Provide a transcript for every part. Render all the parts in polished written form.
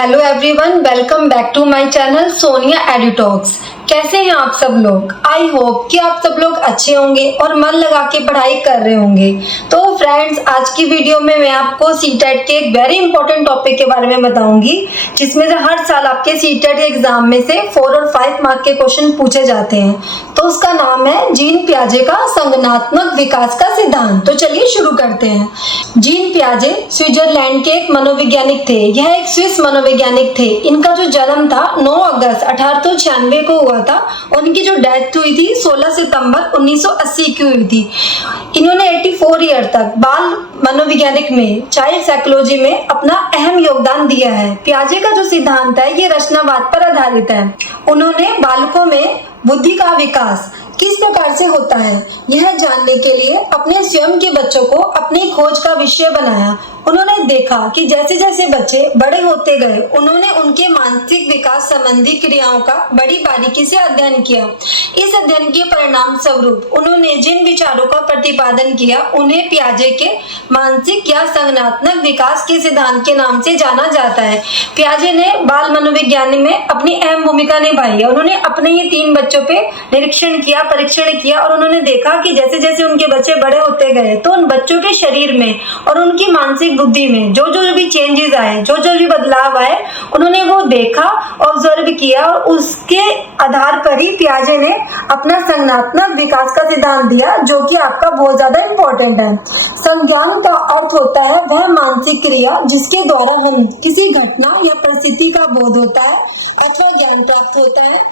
Hello everyone, welcome back to my channel Sonia Edutalks. कैसे हैं आप सब लोग? आई होप कि आप सब लोग अच्छे होंगे और मन लगा के पढ़ाई कर रहे होंगे। तो फ्रेंड्स, आज की वीडियो में मैं आपको सीटेट के एक वेरी इंपॉर्टेंट टॉपिक के बारे में बताऊंगी, जिसमें से हर साल आपके सीटेट एग्जाम में से 4 और 5 मार्क के क्वेश्चन पूछे जाते हैं। तो उसका नाम है जीन पियाजे का संज्ञानात्मक विकास का सिद्धांत। तो चलिए शुरू करते हैं। जीन पियाजे स्विट्जरलैंड के एक मनोवैज्ञानिक थे। यह एक स्विस मनोवैज्ञानिक थे। इनका जो जन्म था 9 अगस्त 1896 को हुआ था और इनकी जो डेथ हुई थी 16 सितंबर 1980 की हुई थी। इन्होंने 84 ईयर तक बाल मनोवैज्ञानिक में, चाइल्ड साइकोलॉजी में अपना अहम योगदान दिया है। पियाजे का जो सिद्धांत है ये रचनावाद पर आधारित है। उन्होंने बालकों में बुद्धि का विकास किस प्रकार से होता है यह जानने के लिए अपने स्वयं के बच्चों को अपनी खोज का विषय बनाया। उन्होंने देखा कि जैसे जैसे बच्चे बड़े होते गए उन्होंने उनके मानसिक विकास संबंधी क्रियाओं का बड़ी बारीकी से अध्ययन किया। इस अध्ययन के परिणाम स्वरूप उन्होंने जिन विचारों का प्रतिपादन किया उन्हें पियाजे के मानसिक या संज्ञानात्मक विकास के सिद्धांत के नाम से जाना जाता है। पियाजे ने बाल मनोविज्ञान में अपनी अहम भूमिका निभाई है। उन्होंने अपने ही 3 बच्चों पे निरीक्षण किया, परीक्षण किया और उन्होंने देखा कि जैसे जैसे उनके बच्चे बड़े होते गए तो उन बच्चों के शरीर में और उनकी मानसिक बुद्धि में जो जो भी चेंजेस आए, जो जो भी बदलाव आए, उन्होंने वो देखा, ऑब्जर्व किया और उसके आधार पर ही पियाजे ने अपना संज्ञानात्मक विकास का सिद्धांत दिया, जो कि आपका बहुत ज्यादा इंपॉर्टेंट है। संज्ञान का अर्थ होता है वह मानसिक क्रिया जिसके द्वारा हम किसी घटना या परिस्थिति का बोध होता है अथवा ज्ञान प्राप्त होता है।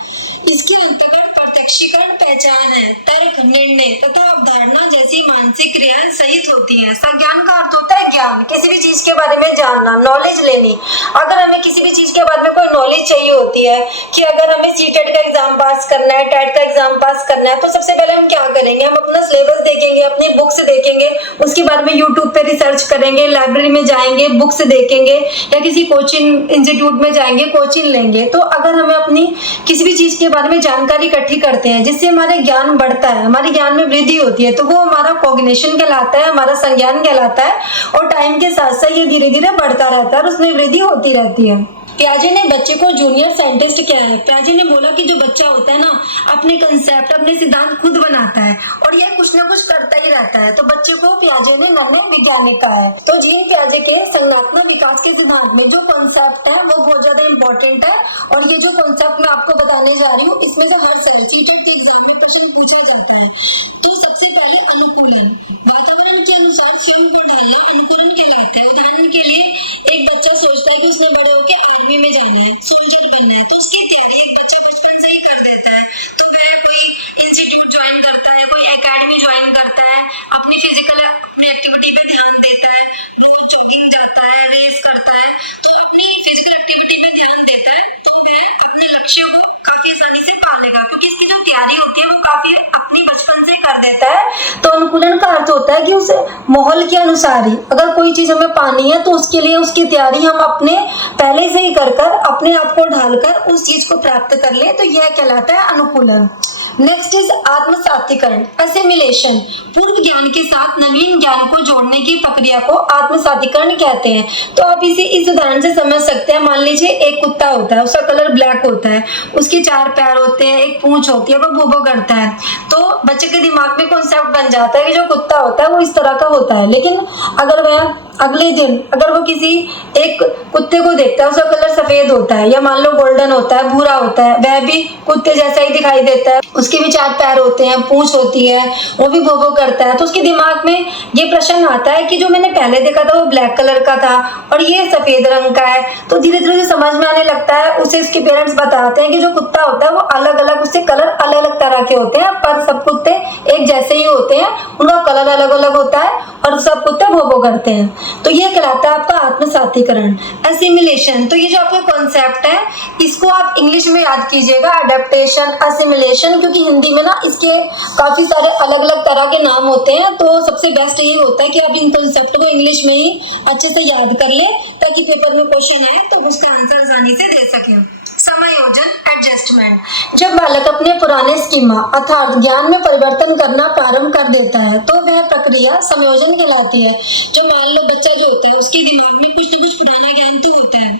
इसके अंतर्गत प्रत्यक्षीकरण, पहचान है, तर्क, निर्णय तथा अवधारणा जैसी मानसिक क्रियाएं सहित होती हैं। संज्ञान का अर्थ होता है ज्ञान, किसी भी चीज के बारे में जानना, नॉलेज लेनी। अगर हमें किसी भी चीज के बारे में कोई नॉलेज चाहिए होती है कि अगर हमें सीटेट का एग्जाम पास करना है, टेट का एग्जाम पास करना है, तो सबसे पहले हम क्या करेंगे? हम अपना सिलेबस देखेंगे, अपनी बुक्स देखेंगे, उसके बाद में यूट्यूब पे रिसर्च करेंगे, लाइब्रेरी में जाएंगे, बुक्स देखेंगे या किसी कोचिंग इंस्टीट्यूट में जाएंगे, कोचिंग लेंगे। तो अगर हमें अपनी किसी भी चीज के बारे में जानकारी इकट्ठी करते हैं जिससे हमारे ज्ञान बढ़ता है, हमारे ज्ञान में वृद्धि होती है, तो वो हमारा कॉग्निशन कहलाता है, हमारा संज्ञान कहलाता है और टाइम के साथ साथ ये धीरे धीरे बढ़ता रहता है और उसमें वृद्धि होती रहती है। पियाजे ने बच्चे को जूनियर साइंटिस्ट किया है। पियाजे ने बोला कि जो बच्चा होता है ना, अपने कंसेप्ट, अपने सिद्धांत खुद बनाता है और यह कुछ ना कुछ करता ही रहता है। तो बच्चे को पियाजे ने नन्हे वैज्ञानिक कहा है। तो जीन पियाजे के संज्ञानात्मक विकास के सिद्धांत में जो कॉन्सेप्ट है वो बहुत ज्यादा इंपॉर्टेंट है और ये जो कॉन्सेप्ट मैं आपको बताने जा रही हूँ इसमें से हर साल सीटेट के एग्जाम में प्रश्न पूछा जाता है। तो सबसे पहले अनुकूलन, वातावरण के अनुसार स्वयं को ढालना अनुकूलन कहलाता है। उदाहरण के लिए एक बच्चा सोचता है कि उसने बड़े होकर आर्मी में जाना है, सोल्जर बनना है, तो उसकी तैयारी एक बच्चा बचपन से ही कर देता है। तो वह कोई इंस्टीट्यूट ज्वाइन करता है, कोई एकेडमी ज्वाइन करता है, अपनी फिजिकल अपनी एक्टिविटी पे ध्यान देता है, जॉगिंग जाता है, रेस करता है। तो अपनी फिजिकल एक्टिविटी पे ध्यान देता है तो वह अपने लक्ष्य को काफी आसानी से पा लेगा, क्योंकि इसकी जो तैयारी होती है वो काफी अपनी बचपन से कर देता है। तो अनुकूलन का अर्थ होता है कि उस माहौल के अनुसार ही अगर कोई चीज हमें पानी है तो उसके लिए उसकी तैयारी हम अपने पहले से ही कर अपने आप को ढालकर उस चीज को प्राप्त कर ले, तो यह कहलाता है अनुकूलन। नेक्स्ट इज आत्मसातीकरण, एसिमिलेशन। पूर्व ज्ञान के साथ नवीन ज्ञान को जोड़ने की प्रक्रिया को आत्मसातीकरण कहते हैं। तो आप इसे इस उदाहरण से समझ सकते हैं। मान लीजिए एक कुत्ता होता है, उसका कलर ब्लैक होता है, उसके 4 पैर होते हैं, एक पूंछ होती है, वो भोंभो करता है। तो बच्चे के दिमाग में कॉन्सेप्ट बन जाता है कि जो कुत्ता होता है वो इस तरह का होता है। लेकिन अगर वह अगले दिन अगर वो किसी एक कुत्ते को देखता है, उसका कलर सफेद होता है या मान लो गोल्डन होता है, भूरा होता है, वह भी कुत्ते जैसा ही दिखाई देता है, उसके भी 4 पैर होते हैं, पूंछ होती है, वो भी भोंभो करता है, तो उसके दिमाग में ये प्रश्न आता है कि जो मैंने पहले देखा था वो ब्लैक कलर का था और ये सफेद रंग का है। तो धीरे धीरे समझ में आने लगता है। उसे उसके पेरेंट्स बताते हैं कि जो कुत्ता होता है वो अलग अलग, उससे कलर अलग अलग तरह के होते हैं, पर सब कुत्ते एक जैसे ही होते हैं, उनका कलर अलग अलग होता है और सब कुत्ते भोंभो करते हैं। तो ये कहलाता है आपका आत्मसातीकरण, एसिमिलेशन। तो ये जो आपका कॉन्सेप्ट है इसको आप इंग्लिश में याद कीजिएगा, अडेप्टेशन, एसिमिलेशन, क्योंकि हिंदी में ना इसके काफी सारे अलग अलग तरह के नाम होते हैं। तो सबसे बेस्ट ये होता है कि आप इन कॉन्सेप्ट को इंग्लिश में ही अच्छे से याद कर ले ताकि पेपर में क्वेश्चन आए तो उसका आंसर आसानी से दे सकें। समायोजन, एडजस्टमेंट। जब बालक अपने पुराने स्कीमा अर्थात ज्ञान में परिवर्तन करना प्रारंभ कर देता है तो वह प्रक्रिया समायोजन कहलाती है। जो मान लो बच्चा जो होता है उसके दिमाग में कुछ न कुछ पुराना ज्ञान तो होता है,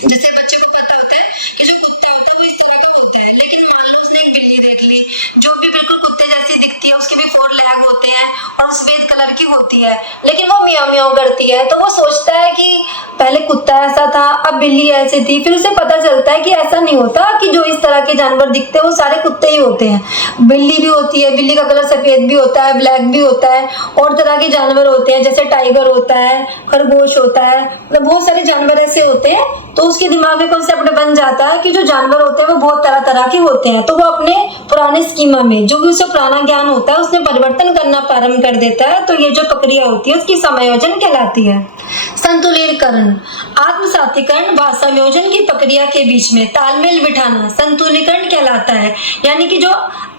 जैसे बच्चे को पता होता है कि जो कुत्ता होता है वो इस तरह का होता है, लेकिन मान लो उसने एक बिल्ली देख ली जो भी बिल्कुल कुत्ते जैसी दिखती है, उसके भी 4 लेग होते हैं और सफेद कलर की होती है, लेकिन वो म्याऊ म्याऊ करती है। तो वो सोचता है कि पहले कुत्ता ऐसा था, अब बिल्ली ऐसी थी। फिर उसे पता चलता है कि ऐसा नहीं होता कि जो इस तरह के जानवर दिखते हैं वो सारे कुत्ते ही होते हैं। बिल्ली भी होती है, बिल्ली का कलर सफेद भी होता है, ब्लैक भी होता है, और तरह के जानवर होते हैं जैसे टाइगर होता है, खरगोश होता है, मतलब बहुत सारे जानवर ऐसे होते हैं। तो उसके दिमाग में कॉन्सेप्ट बन जाता है कि जो जानवर होते हैं वो बहुत तरह तरह के होते हैं। तो वो अपने पुराने स्कीमा में जो भी उसे पुराना ज्ञान होता है उसमें परिवर्तन करना प्रारंभ कर देता है। तो ये जो प्रक्रिया होती है उसकी समायोजन कहलाती है। संतुलीकरण, आत्मसातीकरण व संयोजन की प्रक्रिया के बीच में तालमेल बिठाना संतुलीकरण कहलाता है। यानी कि जो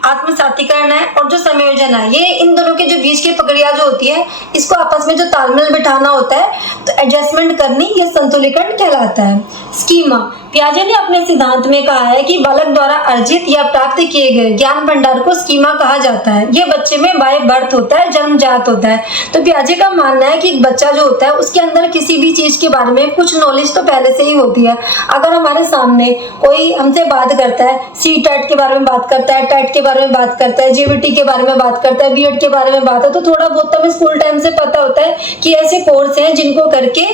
आत्मसातीकरण है और जो संयोजन है, ये इन दोनों के जो बीच की प्रक्रिया जो होती है इसको आपस में जो तालमेल बिठाना होता है, तो एडजस्टमेंट करनी, ये संतुलीकरण कहलाता है। स्कीमा, पियाजे ने अपने सिद्धांत में कहा है कि बालक द्वारा अर्जित या प्राप्त किए गए ज्ञान भंडार को स्कीमा कहा जाता है। यह बच्चे में बाय बर्थ होता है, जन्मजात होता है। तो पियाजे का मानना है कि एक बच्चा जो होता है उसके अंदर किसी भी चीज के बारे में कुछ नॉलेज तो पहले से ही होती है। अगर हमारे सामने कोई हमसे बात करता है, सी टेट के बारे में बात करता है, टेट के बारे में बात करता है, जेबीटी के बारे में बात करता है, बीएड के बारे में बात है, तो थोड़ा बहुत हमें स्कूल टाइम से पता होता है कि ऐसे कोर्स हैं जिनको करके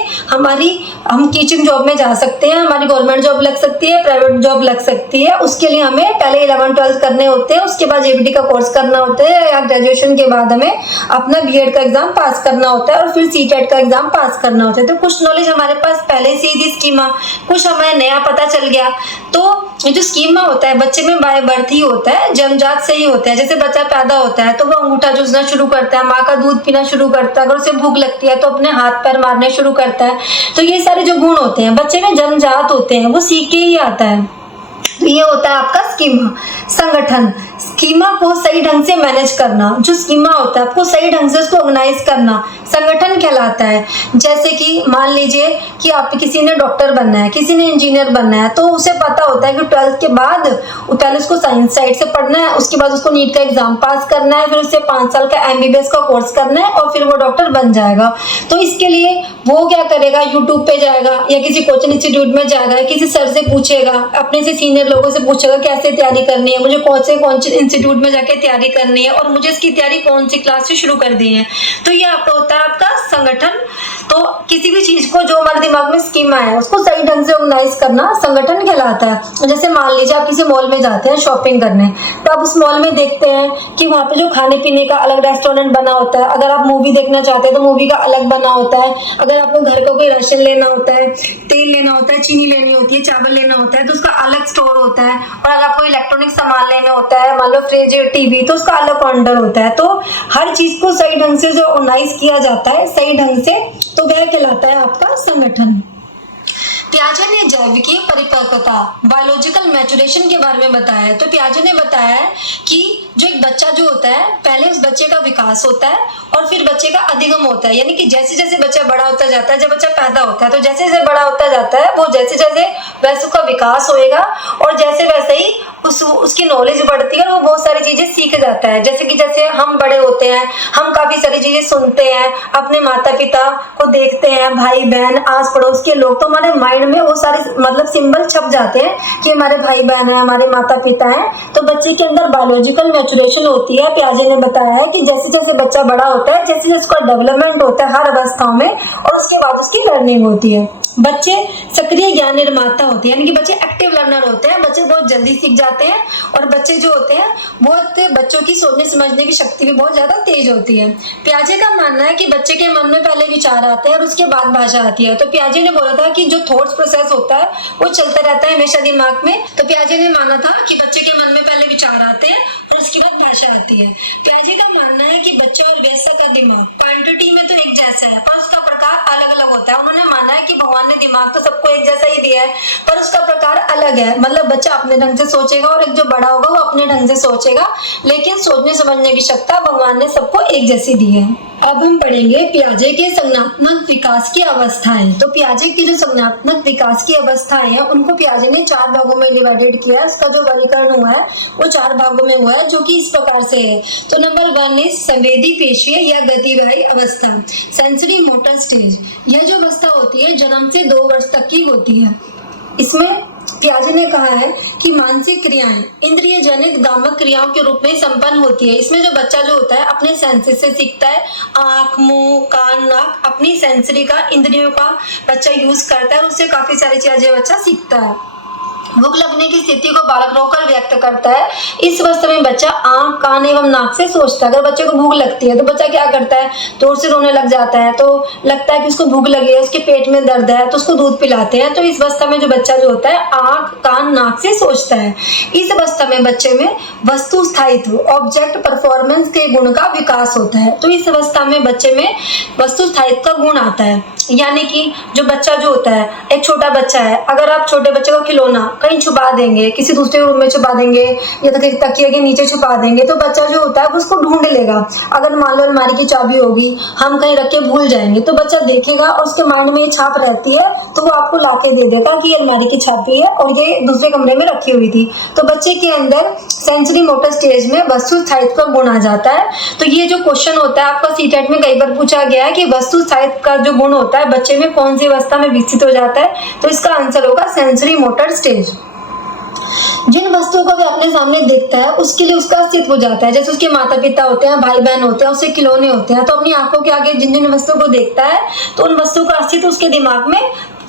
हम टीचिंग जॉब में जा सकते हैं, हमारी गवर्नमेंट जॉब लग सकती है, प्राइवेट जॉब लग सकती है। उसके लिए हमें पहले 11-12 करने होते हैं, उसके बाद जेबीटी का कोर्स करना होता है, या ग्रेजुएशन के बाद हमें अपना बीएड का एग्जाम पास करना होता है और फिर सीटेट का एग्जाम पास करना होता है। तो कुछ नॉलेज हमारे पास पहले से ही थी स्कीमा, कुछ हमें नया पता चल गया। तो जो स्कीमा होता है बच्चे में बाय बर्थ ही होता है, जन्मजात से ही होता है। जैसे बच्चा पैदा होता है तो वो अंगूठा चूसना शुरू करता है, माँ का दूध पीना शुरू करता है, अगर उसे भूख लगती है तो अपने हाथ पैर मारने शुरू करता है। तो ये सारे जो गुण होते हैं बच्चे में जन्मजात होते हैं, वो सीख के ही आता है। तो ये होता है आपका स्कीमा। संगठन, स्कीमा को सही ढंग से मैनेज करना, जो स्कीमा होता है आपको सही ढंग से उसको ऑर्गेनाइज करना संगठन कहलाता है। जैसे कि मान लीजिए कि आप किसी ने डॉक्टर बनना है, किसी ने इंजीनियर बनना है, तो उसे पता होता है कि 12th के बाद पहले उसको साइंस साइड से पढ़ना है, उसके बाद उसको नीट का एग्जाम पास करना है, फिर उसे 5 साल का एमबीबीएस का कोर्स करना है और फिर वो डॉक्टर बन जाएगा। तो इसके लिए वो क्या करेगा, यूट्यूब पे जाएगा या किसी कोचिंग इंस्टीट्यूट में जाएगा, किसी सर से पूछेगा, अपने से सीनियर लोगों से पूछेगा कैसे तैयारी करनी है, मुझे कौन से इंस्टीट्यूट में जाके तैयारी करनी है और मुझे इसकी तैयारी कौन सी क्लास से शुरू कर दी है। तो ये आपका होता है आपका संगठन। तो किसी भी चीज को जो हमारे दिमाग में स्कीमा है उसको सही ढंग से ऑर्गेनाइज करना संगठन कहलाता है। जैसे मान लीजिए आप किसी मॉल में जाते हैं शॉपिंग करने, तो आप उस मॉल में देखते हैं कि वहाँ पे जो खाने पीने का अलग रेस्टोरेंट बना होता है, अगर आप मूवी देखना चाहते हैं तो मूवी का अलग बना होता है, अगर आपको घर का कोई राशन लेना होता है, तेल लेना होता है, चीनी लेनी होती है, चावल लेना होता है तो उसका अलग स्टोर होता है, और अगर आपको इलेक्ट्रॉनिक सामान लेना होता है, मान लो फ्रिज, टीवी, तो उसका अलग काउंटर होता है। तो हर चीज को सही ढंग से जो ऑर्गेनाइज किया जाता है सही ढंग से, तो वह कहलाता है आपका संगठन। पियाजे ने जैविकीय परिपक्वता, बायोलॉजिकल मैचुरेशन के बारे में बताया है। तो पियाजे ने बताया है कि जो एक बच्चा जो होता है पहले उस बच्चे का विकास होता है और फिर बच्चे का अधिगम होता है। यानी कि जैसे जैसे बच्चा बड़ा होता जाता है, जब बच्चा पैदा होता है तो जैसे जैसे बड़ा होता जाता है वो जैसे जैसे वैसे उसका विकास होएगा और जैसे वैसे ही उसकी नॉलेज बढ़ती है और वो बहुत सारी चीजें सीख जाता है। जैसे कि जैसे हम बड़े होते हैं, हम काफी सारी चीजें सुनते हैं, अपने माता पिता को देखते हैं, भाई बहन, आस पड़ोस के लोग, तो हमारे माइंड में वो सारे मतलब सिंबल छप जाते हैं कि हमारे भाई बहन है, हमारे माता पिता हैं। तो बच्चे के अंदर बायोलॉजिकल मैचुरेशन होती है। पियाजे ने बताया है कि जैसे जैसे बच्चा बड़ा होता है, जैसे जैसे उसका डेवलपमेंट होता है हर अवस्थाओं में, और उसके बाद उसकी लर्निंग होती है। बच्चे सक्रिय ज्ञान निर्माता होते हैं, यानी कि बच्चे एक्टिव लर्नर होते हैं, बच्चे बहुत जल्दी सीख जाते हैं, और बच्चे जो होते हैं बहुत बच्चों की सोचने समझने की शक्ति भी बहुत ज्यादा तेज होती है। पियाजे का मानना है कि बच्चे के मन में पहले विचार आते हैं और उसके बाद भाषा आती है। तो पियाजे ने बोला था कि जो थॉट्स प्रोसेस होता है वो चलता रहता है हमेशा दिमाग में। तो पियाजे ने माना था कि बच्चे के मन में पहले विचार आते हैं और उसके बाद भाषा आती है। पियाजे का मानना है कि बच्चा और वयस्क का दिमाग क्वांटिटी में तो एक जैसा है पर उसका प्रकार अलग अलग होता है। उन्होंने माना है कि भगवान ने दिमाग तो सबको एक जैसा ही दिया है पर उसका प्रकार अलग है। मतलब बच्चा अपने ढंग से सोचेगा और एक जो बड़ा होगा वो अपने ढंग से सोचेगा, लेकिन सोचने समझने की क्षमता भगवान ने सबको एक जैसी दी है। अब हम पढ़ेंगे पियाजे के संज्ञानात्मक विकास की अवस्थाएं। तो पियाजे की जो संज्ञानात्मक विकास की अवस्थाएं हैं उनको पियाजे ने 4 भागों में डिवाइडेड किया है। उसका जो वर्गीकरण हुआ है वो 4 भागों में हुआ है, जो कि इस प्रकार से है। तो नंबर 1 है संवेदी पेशीय या गतिवाही अवस्था, सेंसरी मोटर स्टेज। यह जो अवस्था होती है जन्म से 2 वर्ष तक की होती है। इसमें पियाजे ने कहा है कि मानसिक क्रियाएं इंद्रिय जनित गामक क्रियाओं के रूप में संपन्न होती है। इसमें जो बच्चा जो होता है अपने सेंसेस से सीखता है, आंख, मुंह, कान, नाक, अपनी सेंसरी का, इंद्रियों का बच्चा यूज करता है, उससे काफी सारी चीजें बच्चा सीखता है। भूख लगने की स्थिति को बालक रोकर व्यक्त करता है। इस अवस्था में बच्चा आंख, कान एवं नाक से सोचता है। अगर बच्चे को भूख लगती है तो बच्चा क्या करता है, जोर से रोने लग जाता है, तो लगता है कि उसको भूख लगी है, उसके पेट में दर्द है, तो उसको दूध पिलाते हैं। तो इस अवस्था में जो बच्चा जो होता है आंख, कान, नाक से सोचता है। इस अवस्था में बच्चे में वस्तु स्थायित्व, ऑब्जेक्ट परफॉर्मेंस के गुण का विकास होता है। तो इस अवस्था में बच्चे में वस्तु स्थायित्व का गुण आता है। यानी कि जो बच्चा जो होता है, एक छोटा बच्चा है, अगर आप छोटे बच्चे को खिलौना कहीं छुपा देंगे, किसी दूसरे रूम में छुपा देंगे या तो किसी तकिए के नीचे छुपा देंगे, तो बच्चा जो होता है वो उसको ढूंढ लेगा। अगर मान लो अलमारी की चाबी होगी, हम कहीं रख के भूल जाएंगे, तो बच्चा देखेगा और उसके माइंड में ये छाप रहती है, तो वो आपको लाके दे देगा कि ये अलमारी की छापी है और ये दूसरे कमरे में रखी हुई थी। तो बच्चे के अंदर सेंसरी मोटर स्टेज में वस्तु स्थायित्व का गुण आ जाता है। तो ये जो क्वेश्चन होता है आपका सीटेट में कई बार पूछा गया है कि वस्तु स्थायित्व का जो गुण होता है बच्चे में कौन सी अवस्था में विकसित हो जाता है, तो इसका आंसर होगा सेंसरी मोटर स्टेज। जिन वस्तुओं को वह अपने सामने देखता है उसके लिए उसका अस्तित्व हो जाता है। जैसे उसके माता पिता होते हैं, भाई बहन होते हैं, उसके खिलौने होते हैं, तो अपनी आंखों के आगे जिन जिन वस्तुओं को देखता है तो उन वस्तुओं का अस्तित्व उसके दिमाग में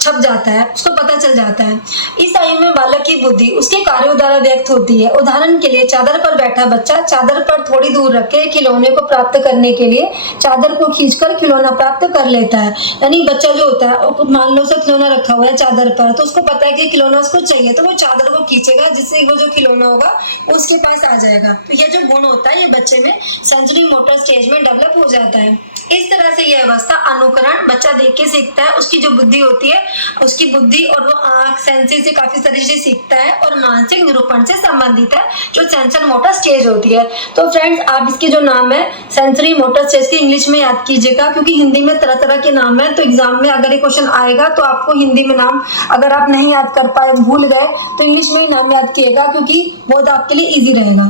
छप जाता है, उसको पता चल जाता है। इस आयु में बालक की बुद्धि उसके कार्यों द्वारा व्यक्त होती है। उदाहरण के लिए चादर पर बैठा बच्चा चादर पर थोड़ी दूर रख के खिलौने को प्राप्त करने के लिए चादर को खींचकर खिलौना प्राप्त कर लेता है। यानी बच्चा जो होता है, मान लो उसका खिलौना रखा हुआ है चादर पर, तो उसको पता है कि खिलौना उसको चाहिए, तो वो चादर को खींचेगा जिससे वो जो खिलौना होगा वो उसके पास आ जाएगा। तो ये जो गुण होता है ये बच्चे में सेंसरी मोटर स्टेज में डेवलप हो जाता है। इस तरह से यह अवस्था अनुकरण, बच्चा देख के सीखता है, उसकी जो बुद्धि होती है उसकी बुद्धि और वो आंख, सेंसेस से काफी सारी चीजें सीखता है, और मानसिक निरूपण से संबंधित है जो सेंसर मोटर स्टेज होती है। तो फ्रेंड्स आप इसके जो नाम है सेंसरी मोटर स्टेज की इंग्लिश में याद कीजिएगा, क्योंकि हिंदी में तरह तरह के नाम है, तो एग्जाम में अगर ये क्वेश्चन आएगा तो आपको हिंदी में नाम अगर आप नहीं याद कर पाए, भूल गए, तो इंग्लिश में ही नाम याद किएगा, क्योंकि बहुत आपके लिए इजी रहेगा।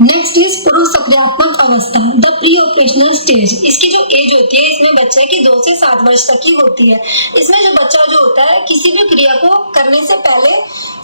नेक्स्ट इज पूर्व सक्रियात्मक अवस्था, द प्री ऑपरेशनल स्टेज। इसकी जो एज होती है इसमें बच्चे की 2 से 7 वर्ष तक की होती है। इसमें जो बच्चा जो होता है किसी भी क्रिया को करने से पहले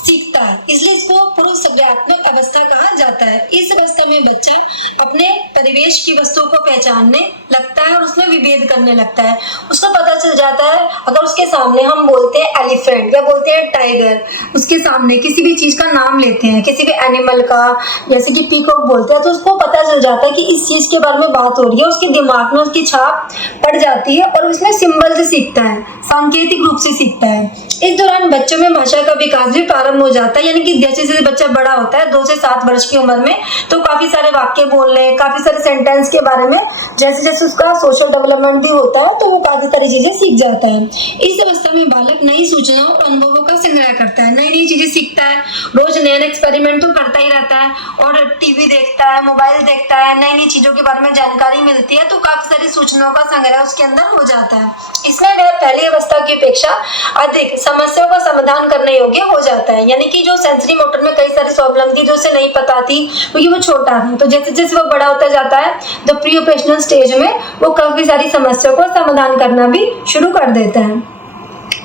सीखता है, इसलिए इसको पूर्व सक्रियात्मक अवस्था कहा जाता है। इस अवस्था में बच्चा अपने परिवेश की वस्तुओं को पहचानने लगता है और उसमें विभेद करने लगता है। उसको पता चल जाता है, अगर उसके सामने हम बोलते हैं एलिफेंट या बोलते हैं टाइगर, उसके सामने किसी भी चीज का नाम लेते हैं, किसी भी एनिमल का, जैसे कि पीकॉक बोलते हैं, तो उसको पता चल जाता है कि इस चीज के बारे में बात हो रही है, उसके दिमाग में उसकी छाप पड़ जाती है और उसमें सिंबल से सीखता है, सांकेतिक रूप से सीखता है। इस दौरान बच्चों में भाषा का विकास भी प्रारंभ हो जाता है, यानी कि जैसे जैसे बच्चा बड़ा होता है 2 से 7 वर्ष की उम्र में, तो काफी सारे वाक्य बोलने, काफी सारे सेंटेंस के बारे में जैसे जैसे उसका सोशल डेवलपमेंट भी होता है तो वो काफी सारी चीजें सीख जाता है। इस अवस्था में बालक नई सूचनाओं और अनुभवों का संग्रह करता है, नई नई चीजें सीखता है, रोज नए नए एक्सपेरिमेंट तो करता ही रहता है, और टीवी देखता है, मोबाइल देखता है, नई नई चीजों के बारे में जानकारी मिलती है, तो काफी सारी सूचनाओं का संग्रह उसके अंदर हो जाता है। इसमें वह पहली अवस्था की अपेक्षा अधिक समस्याओं का समाधान करने योग्य हो जाता है। यानी कि जो सेंसरी मोटर में कई सारी प्रॉब्लम थी जो उसे नहीं पता थी क्योंकि वो छोटा था, तो जैसे जैसे वो बड़ा होता जाता है तो प्री ऑपरेशनल स्टेज में वो काफी सारी समस्याओं का समाधान करना भी शुरू कर देता है।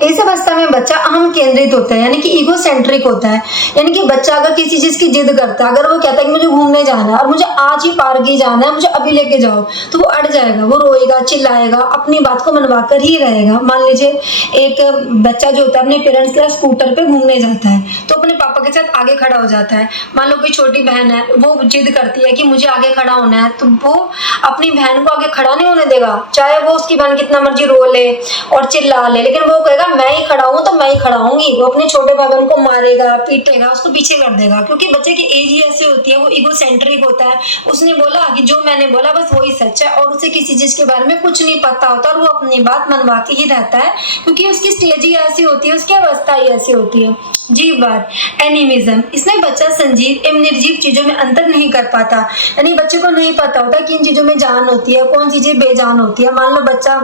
इस अवस्था में बच्चा अहम केंद्रित होता है, यानी कि ईगो सेंट्रिक होता है। यानी कि बच्चा अगर किसी चीज की जिद करता है, अगर वो कहता है कि मुझे घूमने जाना है और मुझे आज ही पार्क ही जाना है, मुझे अभी लेके जाओ, तो वो अड़ जाएगा, वो रोएगा, चिल्लाएगा, अपनी बात को मनवा कर ही रहेगा। मान लीजिए एक बच्चा जो होता है अपने पेरेंट्स के साथ स्कूटर पे घूमने जाता है, तो अपने पापा के साथ आगे खड़ा हो जाता है। मान लो कोई छोटी बहन है, वो जिद करती है कि मुझे आगे खड़ा होना है, तो वो अपनी बहन को आगे खड़ा नहीं होने देगा, चाहे वो उसकी बहन कितना मर्जी रो ले और चिल्ला ले, लेकिन वो कहेगा मैं ही खड़ा हूं तो मैं ही खड़ा हूंगी। वो अपने छोटे भाई बहन को मारेगा, पीटेगा, उसको पीछे कर देगा, क्योंकि बच्चे की एज ही ऐसी होती है, वो ईगो सेंट्रिक होता है। उसने बोला कि जो मैंने बोला बस वही सच है, और उसे किसी चीज के बारे में कुछ नहीं पता होता और वो अपनी बात मनवा के ही रहता है, क्योंकि उसकी स्टेज ही ऐसी होती है, उसकी अवस्था ही ऐसी होती है। जीव बात एनिमिज्म, इसमें बच्चा संजीव एवं निर्जीव चीजों में अंतर नहीं कर पाता, यानी बच्चे को नहीं पता होता किन चीजों में जान होती है, कौन चीजें बेजान होती है। मान लो बच्चा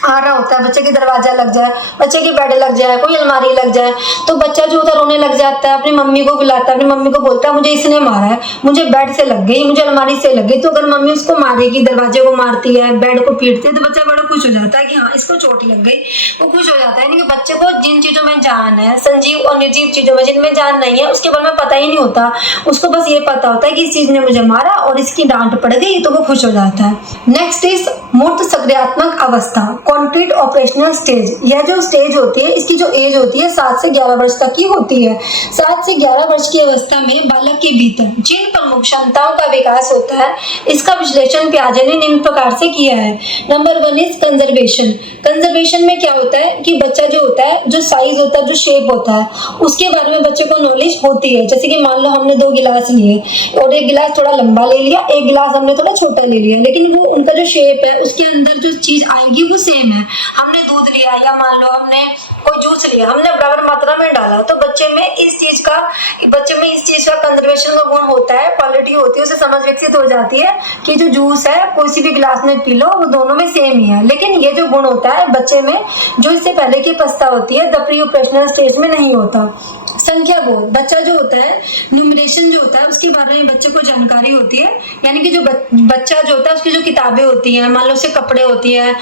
आ रहा होता है, बच्चे के दरवाजा लग जाए, बच्चे के बेड लग जाए, कोई अलमारी लग जाए, तो बच्चा जो होता है रोने लग जाता है, अपनी मम्मी को बुलाता है, अपनी मम्मी को बोलता है मुझे इसने मारा है, मुझे बेड से लग गई, मुझे अलमारी से लग गई। तो अगर मम्मी उसको मारेगी, दरवाजे को मारती है, बेड को पीटती है, तो बच्चा बड़ा खुश हो जाता है कि हाँ इसको चोट लग गई, वो खुश हो जाता है। यानी कि बच्चे को जिन चीजों में जान है, संजीव और निर्जीव चीजों में जिनमें जान नहीं है, उसके बारे में पता ही नहीं होता, उसको बस ये पता होता है कि इस चीज ने मुझे मारा और इसकी डांट पड़ गई, तो वो खुश हो जाता है। नेक्स्ट इज मूर्त सक्रियात्मक अवस्था, कॉन्क्रीट ऑपरेशनल स्टेज। यह जो स्टेज होती है, इसकी जो एज होती है 7 से 11 वर्ष तक की होती है। 7 से 11 वर्ष की अवस्था में बालक के भीतर जिन प्रमुख क्षमताओं का विकास होता है, इसका विश्लेषण पियाजे ने निम्न प्रकार से किया है। Number 1 is conservation. कंजर्वेशन में क्या होता है कि बच्चा जो होता है, जो साइज होता है, जो शेप होता है, उसके बारे में बच्चे को नॉलेज होती है। जैसे कि मान लो हमने 2 गिलास लिए और एक गिलास थोड़ा लंबा ले लिया, एक गिलास हमने थोड़ा छोटा ले लिया, लेकिन वो उनका जो शेप है, उसके अंदर जो चीज आएगी वो सेम है। हमने दूध लिया या मान लो हमने कोई जूस लिया, हमने बराबर मात्रा में डाला, तो बच्चे में इस चीज का कंजर्वेशन का गुण होता है, क्वालिटी होती है, उसे समझ विकसित हो जाती है कि जो जूस है कोई भी गिलास में पी लो, वो दोनों में सेम ही है। लेकिन ये जो गुण होता है बच्चे में, जो इससे पहले की अवस्था होती है, द प्री ऑपरेशनल स्टेज में नहीं होता। संख्या बोध, बच्चा जो होता है, न्यूमरेशन जो होता है, उसके बारे में बच्चे को जानकारी होती है। यानी कि जो बच्चा जो होता है, उसकी जो किताबें होती हैं, मान लो उससे कपड़े होती हैं,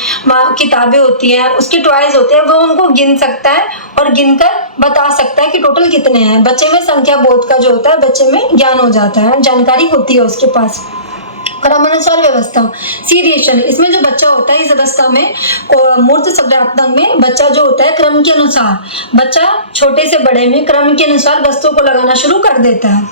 किताबें होती हैं, उसके टॉयज होते हैं, वो उनको गिन सकता है और गिनकर बता सकता है कि टोटल कितने हैं। बच्चे में संख्या बोध का जो होता है, बच्चे में ज्ञान हो जाता है, जानकारी होती है उसके पास। क्रमानुसार व्यवस्था, सीरिएशन, इसमें जो बच्चा होता है, इस अवस्था में मूर्त सक्रियात्मक में बच्चा जो होता है, क्रम के अनुसार, बच्चा छोटे से बड़े में क्रम के अनुसार वस्तुओं को लगाना शुरू कर देता है।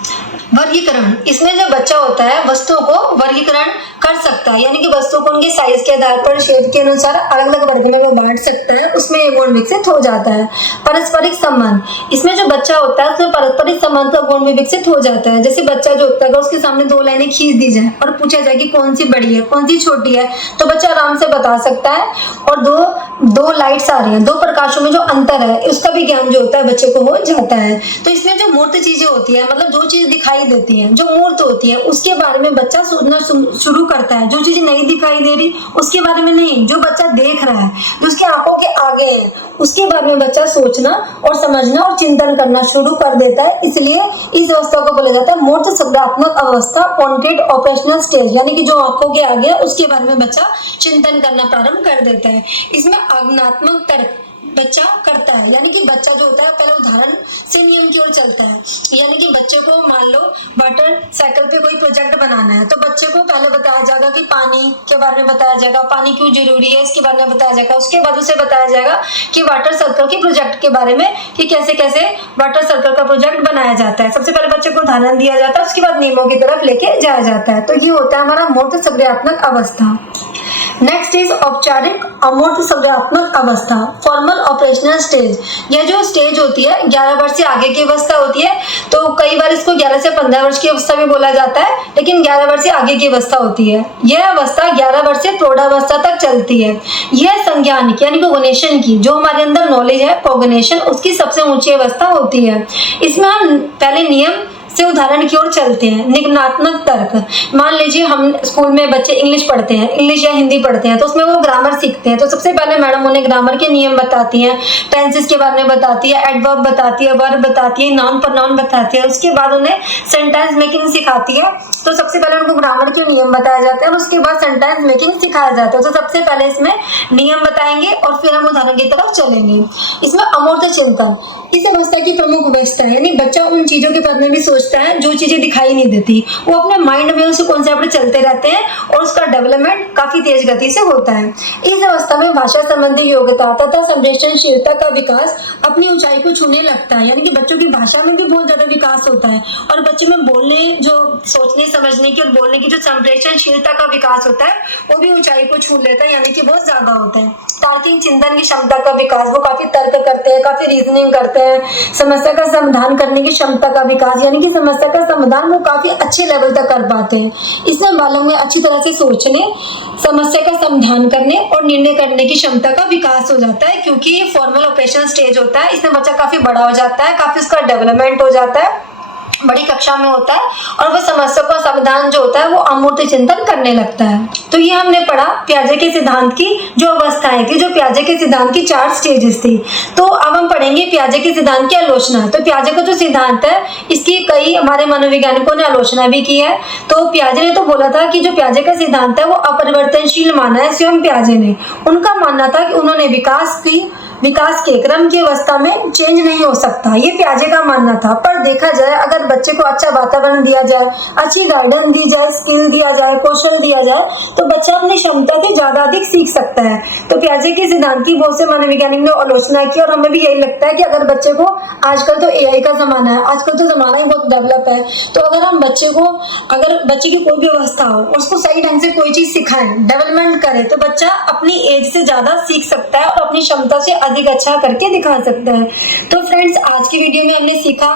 वर्गीकरण, इसमें जो बच्चा होता है वस्तुओं को वर्गीकरण कर सकता है, यानी कि वस्तुओं को उनके साइज के आधार पर, शेप के अनुसार अलग अलग वर्ग में वो बांट सकता है, उसमें ये गुण विकसित हो जाता है। पारस्परिक संबंध, इसमें जो बच्चा होता है उसमें पारस्परिक संबंध का गुण भी विकसित हो जाता है। जैसे बच्चा जो होता है, अगर उसके सामने 2 लाइनें खींच दी जाए और पूछा जाए कि कौन सी बड़ी है कौन सी छोटी है, तो बच्चा आराम से बता सकता है। और दो लाइट्स आ रही हैं, 2 प्रकाशों में जो अंतर है, उसका भी ज्ञान जो होता है बच्चे को हो जाता है। तो इसमें जो मूर्त चीजें होती है, मतलब जो चीज दिखाई देती है, जो मूर्त होती है, उसके बारे में बच्चा सोचना शुरू करता है। जो चीज नहीं दिखाई दे रही उसके बारे में नहीं, जो बच्चा देख रहा है, जो उसकी आंखों के आगे है, उसके बारे में बच्चा सोचना और समझना और चिंतन करना शुरू कर देता है। इसलिए इस अवस्था को बोला जाता है मूर्त सक्रियात्मक अवस्था, कॉन्क्रीट ऑपरेशनल स्टेज। यानी कि जो आंखों के आगे है, उसके बारे में बच्चा चिंतन करना प्रारंभ कर देता है। इसमें आज्ञानात्मक तर्क बच्चा करता है, यानी कि बच्चा जो होता है पहले उदाहरण से नियम की ओर चलता है। यानी कि बच्चे को मान लो वाटर साइकिल पे कोई प्रोजेक्ट बनाना है, तो बच्चे को पहले बताया जाएगा कि पानी के बारे में बताया जाएगा, पानी क्यों जरूरी है इसके बारे में बताया जाएगा। उसके बाद उसे बताया जाएगा कि वाटर सर्कल के प्रोजेक्ट के बारे में, कि कैसे कैसे वाटर सर्कल का प्रोजेक्ट बनाया जाता है। सबसे पहले बच्चे को उदाहरण दिया जाता है, उसके बाद नियमों की तरफ लेके जाया जाता है। तो ये होता है हमारा मूर्त सक्रियात्मक अवस्था। नेक्स्ट इज औपचारिक अमूर्त सक्रियात्मक अवस्था, फॉर्मल ऑपरेशनल स्टेज। यह जो स्टेज होती है 11 वर्ष से आगे की अवस्था होती है, तो कई बार इसको 11 से 15 वर्ष की अवस्था भी बोला जाता है, लेकिन 11 वर्ष से आगे की अवस्था होती है। यह अवस्था 11 वर्ष से प्रौढ़ावस्था तक चलती है। यह संज्ञान यानी कोग्निशन की, जो हमारे अंदर नॉलेज है, कोग्निशन, उसकी सबसे ऊंची अवस्था होती है। इसमें हम पहले नियम से उदाहरण की ओर चलते हैं। निगमनात्मक तर्क, मान लीजिए हम स्कूल में बच्चे इंग्लिश पढ़ते हैं, इंग्लिश या हिंदी पढ़ते हैं, तो उसमें वो ग्रामर सीखते हैं। तो सबसे पहले मैडम उन्हें ग्रामर के नियम बताती हैं, टेंसेस के बारे में बताती है, एडवर्ब बताती है, वर्ब बताती है, नाउन प्रोनाउन बताती है। उसके बाद उन्हें सेंटेंस मेकिंग सिखाती है। तो सबसे पहले उनको ग्रामर के नियम बताए जाते हैं और उसके बाद सेंटेंस मेकिंग सिखाया जाता है। तो सबसे पहले इसमें नियम बताएंगे और फिर हम उदाहरण की तरफ चलेंगे। इसमें अमूर्त चिंतन, इस अवस्था की प्रमुख अवस्था है, यानी बच्चा उन चीजों के बारे में भी सोचता है जो चीजें दिखाई नहीं देती, वो अपने माइंड में उस कॉन्सेप्ट चलते रहते हैं और उसका डेवलपमेंट काफी तेज गति से होता है। इस अवस्था में भाषा संबंधी योग्यता तथा संप्रेषणशीलता का विकास अपनी ऊंचाई को छूने लगता है, यानी कि बच्चों की भाषा में भी बहुत ज्यादा विकास होता है और बच्चे में बोलने, जो सोचने समझने की और बोलने की जो संप्रेषणशीलता का विकास होता है, वो भी ऊंचाई को छू लेता है, यानी कि बहुत ज्यादा होता है। तार्किक चिंतन की क्षमता का विकास, वो काफी तर्क करते हैं, काफी रीजनिंग करते हैं। समस्या का समाधान करने की क्षमता का विकास, यानी कि समस्या का समाधान वो काफी अच्छे लेवल तक कर पाते हैं। इसमें बालों में अच्छी तरह से सोचने, समस्या का समाधान करने और निर्णय करने की क्षमता का विकास हो जाता है, क्योंकि ये फॉर्मल ऑपरेशन स्टेज होता है। इसमें बच्चा काफी बड़ा हो जाता है, काफी उसका डेवलपमेंट हो जाता है बड़ी कक्षा में होता है और वह समस्या का समाधान जो होता है वो अमूर्त चिंतन करने लगता है। तो ये हमने पढ़ा पियाजे के सिद्धांत की जो अवस्थाएं थी, जो पियाजे के सिद्धांत की 4 स्टेजेस थी। तो अब हम पढ़ेंगे पियाजे के सिद्धांत की आलोचना। तो पियाजे का जो सिद्धांत है इसकी कई हमारे मनोवैज्ञानिकों ने आलोचना भी की है। तो पियाजे ने तो बोला था कि जो पियाजे का सिद्धांत है वो अपरिवर्तनशील माना है स्वयं पियाजे ने। उनका मानना था कि उन्होंने विकास के क्रम की अवस्था में चेंज नहीं हो सकता, ये पियाजे का मानना था। पर देखा जाए अगर बच्चे को अच्छा वातावरण दिया जाए, अच्छी गाइडेंस दी जाए, स्किल दिया जाए, कौशल दिया जाए तो बच्चा अपनी क्षमता से ज्यादा अधिक सीख सकता है। तो पियाजे के सिद्धांत की बहुत से मनोवैज्ञानिक ने आलोचना की और हमें भी यही लगता है कि अगर बच्चे को, आजकल तो एआई का जमाना है, आजकल तो जमाना ही बहुत डेवलप है, तो अगर हम अगर बच्चे की कोई भी अवस्था हो उसको सही ढंग से कोई चीज सिखाएं, डेवलपमेंट करें तो बच्चा अपनी एज से ज्यादा सीख सकता है और अपनी क्षमता से अधिक अच्छा करके दिखा सकता है। तो फ्रेंड्स आज की वीडियो में हमने सीखा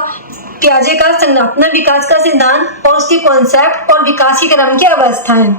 पियाजे का संज्ञानात्मक विकास का सिद्धांत और उसके कॉन्सेप्ट और विकास के क्रम की अवस्थाएं।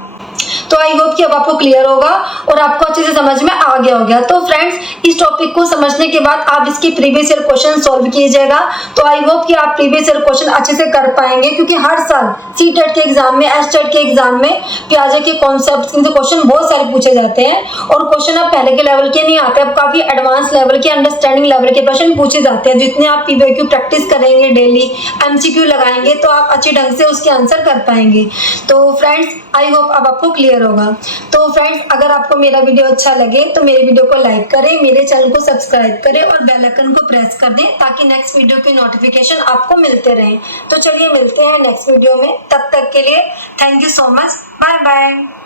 तो आई होप कि अब आपको क्लियर होगा और आपको अच्छे से समझ में आ गया होगा। तो फ्रेंड्स इस टॉपिक को समझने के बाद आप इसके प्रीवियस ईयर क्वेश्चन सॉल्व कीजिएगा। तो आई होप कि आप प्रीवियस ईयर क्वेश्चन अच्छे से कर पाएंगे, क्योंकि हर साल सीटेट के एग्जाम में, एसटेट के एग्जाम में पियाजे के कॉन्सेप्ट के क्वेश्चन बहुत सारे पूछे जाते हैं और क्वेश्चन अब पहले के लेवल के नहीं आते, अब काफी एडवांस लेवल के, अंडरस्टैंडिंग लेवल के क्वेश्चन पूछे जाते हैं। जितने आप पीवाईक्यू प्रैक्टिस करेंगे, डेली एमसीक्यू लगाएंगे तो आप अच्छे ढंग से उसके आंसर कर पाएंगे। तो फ्रेंड्स आई होप अब आपको क्लियर होगा। तो फ्रेंड्स अगर आपको मेरा वीडियो अच्छा लगे तो मेरे वीडियो को लाइक करें, मेरे चैनल को सब्सक्राइब करें और बेल आइकन को प्रेस कर दें ताकि नेक्स्ट वीडियो की नोटिफिकेशन आपको मिलते रहे। तो चलिए मिलते हैं नेक्स्ट वीडियो में, तब तक के लिए thank you so much, bye bye.